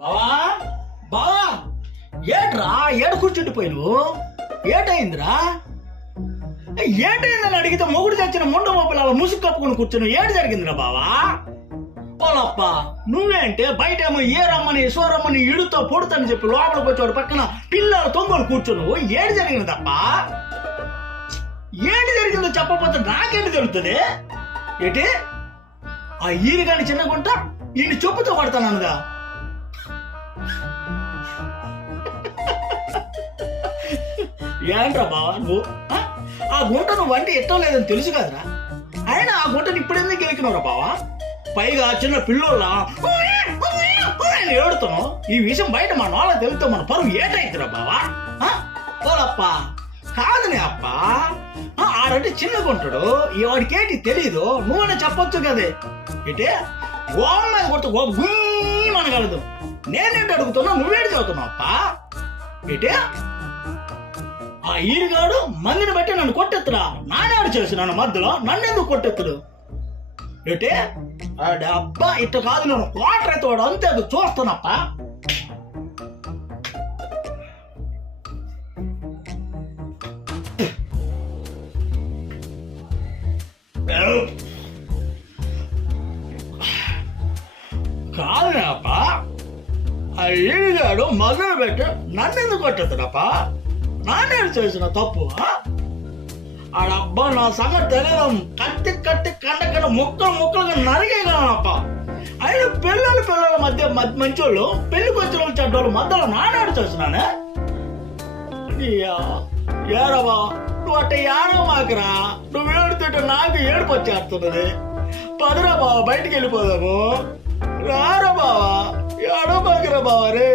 బావా బావా ఏట్రా ఏడు కూర్చుండిపోయి నువ్వు ఏటైందిరా ఏటైందని అడిగితే మొగుడు తెచ్చిన ముండ మోపిల ముసుగు కప్పుకుని కూర్చుని ఏడు జరిగిందిరా బావా ఓలప్ప నువ్వేంటే బయటేమో ఏ రమ్మని సోరమ్మని ఇడుతో పొడుతని చెప్పి లోపలికి వచ్చాడు పక్కన పిల్లలు తొంగలు కూర్చొని ఏడు జరిగింది తప్ప ఏంటి జరిగిందో చెప్పకపోతే నాకేంటి తెలుస్తుంది ఏంటి ఆ ఈరిగాని చిన్న గుంట ఈయన చెప్పుతో పడతాననుగా ఏంట్రా బావా నువ్వు ఆ గుంట నువ్వు వంటి ఎట్టం లేదని తెలుసు కదరా అయినా ఆ గుంటని ఇప్పుడెందుకు గెలికినవరా బావా పైగా చిన్న పిల్లోళ్ళ ఏడుతాను ఈ విషయం బయట మన వాళ్ళ తెలుగుతా మన పరువు ఏటైతురా బావా పోలప్ప కాదునే అప్ప ఆడంటే చిన్న గుంటాడు వాడికేంటి తెలీదు నువ్వనే చెప్పొచ్చు కదే ఏంటే గోమ మీద కొడుతూ మనగలదు నేనేంటి అడుగుతున్నా నువ్వేంటి చదువుతున్నావు అప్ప ఏంటే ఆ ఈరుగాడు మందిని బట్టి నన్ను కొట్టెత్తురా నానేడు చేసినాను మధ్యలో నన్నెందుకు కొట్టెత్తుడు ఏంటే అబ్బా ఇట్ట కాదు నేను క్వార్టర్ అయితే వాడు అంతే అది చూస్తానప్ప కాదునేప్ప ఆ ఈరుగాడు మొదలు పెట్టి నన్నెందుకు కొట్టెత్తుడప్ప నానేడు చేసిన తప్పు ఆడబ్బా నా సంగతి తెలియడం కట్టి కట్టి కండ ముక్కలు ముక్కలుగా నరిగేయగలనప్ప అయినా పిల్లల మధ్య మంచోళ్ళు పెళ్లికి వచ్చిన వాళ్ళు చెడ్డోళ్ళు మధ్యలో నానాడు చేసినానే ఏరవా నువ్వు అట్ట ఏడవ మాకరా నువ్వు ఏడుతుంటే నాకు ఏడుపు వచ్చేస్తున్నది పదరా బావా బయటికి వెళ్ళిపోదాము రారా బావా ఏడవ మాకరా బావా రే